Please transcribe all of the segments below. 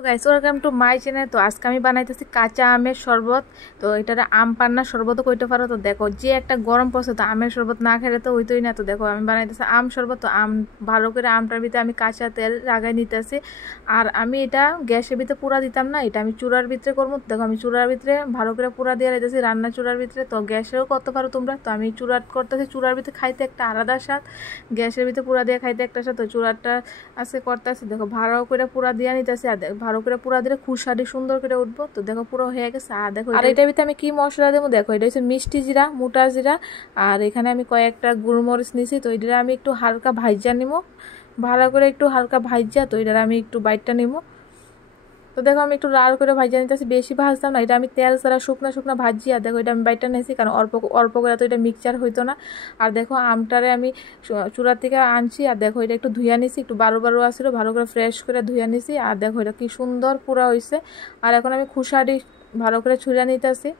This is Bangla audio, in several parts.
তো guys welcome to my channel. তো আজকে আমি বানাইতেছি কাঁচা আমের শরবত। তো এটা আম পান্না শরবতও কইতে পারো। তো দেখো যে একটা গরম পড়ছে, তো আমের শরবত না খেলে তো হইতোই না। তো দেখো আমি বানাইতেছি আম শরবত। তো আম ভালো করে আমটার ভিতরে আমি কাঁচা তেল লাগাই নিতেছি। আর আমি এটা গ্যাসের ভিতরে পুরা দিতাম না, এটা আমি চুলার ভিতরে করবো। দেখো আমি চুলার ভিতরে ভালো করে পুরা দিয়ে রাখতেছি, রান্না চুলার ভিতরে। তো গ্যাসেও করতে পারো তোমরা। তো আমি চুলার করতেছি, চুলার ভিতরে খাইতে একটা আলাদা স্বাদ, গ্যাসের ভিতরে পুরা দিয়ে খাইতে একটা স্বাদ। তো চুলারটা আছে করতেছি, দেখো ভালো করে পুরা দিয়ে নিতেছি। আর ভালো করে পুরা দিলে খুশাটি সুন্দর করে উঠবো। তো দেখো পুরো হয়ে গেছে। আর দেখো আর এটার ভিতরে আমি কি মশলা দেবো, দেখো এটা হচ্ছে মিষ্টি জিরা, মোটা জিরা, আর এখানে আমি কয়েকটা গুলমরিচ নিছি। তো এটা আমি একটু হালকা ভাইজা নিবো, ভালো করে একটু হালকা ভাইজা। তো এটা আমি একটু বাইটটা নিবো। তো দেখো আমি একটু লাল করে ভাজা নিতেছি, বেশি ভাজতাম না, এটা আমি তেল ছাড়া শুকনা শুকনা ভাজি। আর দেখো এটা আমি বাইটটা নিয়েছি, কারণ অল্প অল্প করে তো এটা মিক্সচার হইতো না। আর দেখো আমটারে আমি চূড়ার থেকে আনছি। আর দেখো এটা একটু ধুইয়া নিছি, একটু বারো বারো আসছিল, ভালো করে ফ্রেশ করে ধুইয়া নিছি। আর দেখো এটা কি সুন্দর পুরা হয়েছে। আর এখন আমি খুশাটি ভালো করে ছুঁড়ে নিতেছি।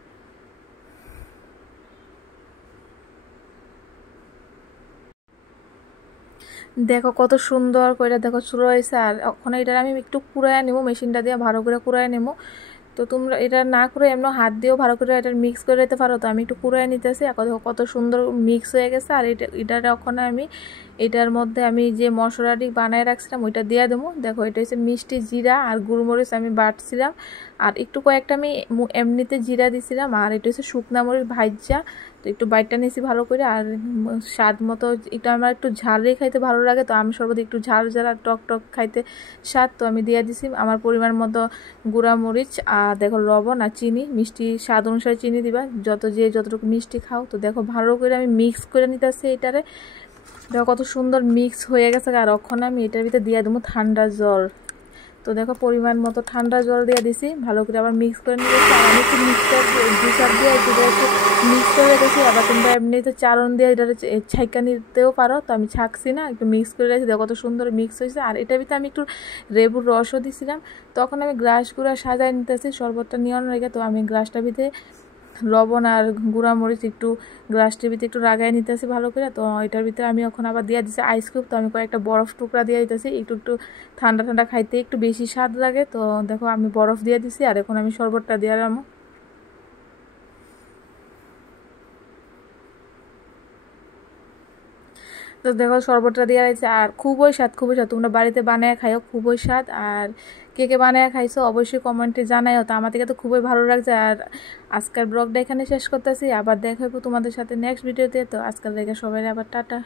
দেখো কত সুন্দর করে দেখো চুলো হয়েছে। আর ওখানে এটা আমি একটু কুড়াইয়া নেবো, মেশিনটা দিয়ে ভালো করে কুড়াইয়া নেবো। তো তোমরা এটা না করে এমন হাত দিয়েও ভালো করে এটা মিক্স করে দিতে পারো। তো আমি একটু কুড়াইয়া নিতেছি। এখন দেখো কত সুন্দর মিক্স হয়ে গেছে। আর এটার ওখানে আমি এটার মধ্যে আমি যে মশলাটি বানায় রাখছিলাম ওইটা দিয়ে দেবো। দেখো এটা হচ্ছে মিষ্টি জিরা আর গুলমরিচ আমি বাটছিলাম। আর একটু কয়েকটা আমি এমনিতে জিরা দিছিলাম। আর এটা হচ্ছে শুকনা মরিচ ভাজা। তো একটু বাইটটা নিয়েছি ভালো করে। আর স্বাদ মতো একটু আমার একটু ঝালই খাইতে ভালো লাগে, তো আমি সর্বদা একটু ঝাল ঝাল আর টক টক খাইতে স্বাদ। তো আমি দিয়ে দিছি আমার পরিমাণ মতো গুঁড়া মরিচ। আর দেখো লবণ আর চিনি, মিষ্টি স্বাদ অনুসারে চিনি দিবা, যতটুকু মিষ্টি খাও। তো দেখো ভালো করে আমি মিক্স করে নিতেছি এটারে। দেখো কত সুন্দর মিক্স হয়ে গেছে। আর ওখানে আমি এটার ভিতরে দিয়ে দেবো ঠান্ডা জল। তো দেখো পরিমাণ মতো ঠান্ডা জল দিয়ে দিছি, ভালো করে আবার মিক্স করে নিয়েছি। আর আমি একটু মিক্সচার জুসার দিয়ে একটু মিক্স করে রেখেছি। আবার তোমরা এমনিতে চালন দিয়ে এটা ছাইকা নিতেও পারো। তো আমি ছাকছি না, একটু মিক্স করে রেখেছি। দেখো কত সুন্দর মিক্স হয়েছে। আর এটার ভিতরে আমি একটু লেবুর রসও দিছিলাম। তখন আমি গ্লাসগুলো সাজায় নিতেছি শরবতটা নিয়ন রেখে। তো আমি গ্লাসটার ভিতরে লবণ আর গুঁড়া মরিচ একটু গ্লাসটির ভিতরে একটু লাগাই নিতেছি ভালো করে। তো এটার ভিতরে আমি এখন আবার দিয়ে দিচ্ছি আইস কিউব। তো আমি কয়েকটা বরফ টুকরা দিয়ে দিতেছি, একটু একটু ঠান্ডা ঠান্ডা খাইতে একটু বেশি স্বাদ লাগে। তো দেখো আমি বরফ দিয়ে দিছি। আর এখন আমি শরবতটা দিয়ে দিলাম। তো দেখো শরবতটা দিয়ে রয়েছে। আর খুবই স্বাদ, খুবই স্বাদ। তোমরা বাড়িতে বানায় খাইও, খুবই স্বাদ। আর কে কে বানায় খাইছো অবশ্যই কমেন্টে জানাইও। তো আমার থেকে তো খুবই ভালো লাগছে। আর আজকের ব্লগটা এখানে শেষ করতেছি, আবার দেখা হইব তোমাদের সাথে নেক্সট ভিডিওতে। তো আজকাল থেকে সবাই আবার টাটা।